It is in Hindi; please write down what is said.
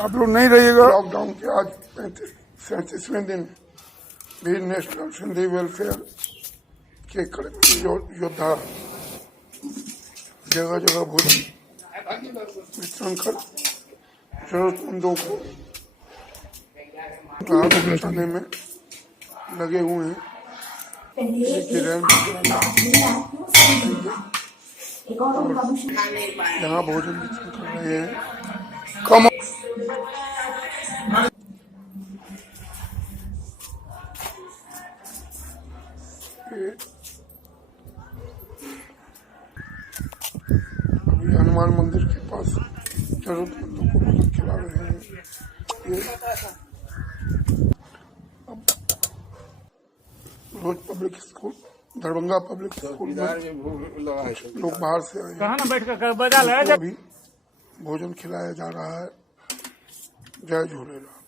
आप लोग नहीं रहिएगा। लॉकडाउन के आज 37वें दिन भी नेशनल सिंधी वेलफेयर के योद्धा जगह जगह भोजन वितरण कर जरूरतमंदों को राहत पहुँचाने में लगे हुए हैं। यहाँ भोजन वितरण कर रहे हैं। कम अभी हनुमान मंदिर के पास जरूरतमंदों को भोजन खिला रहे हैं। ये Rose public school, Darbhanga public school में लोग बाहर से आए हैं। अभी भोजन खिलाया जा रहा है। जय झूलेलाल।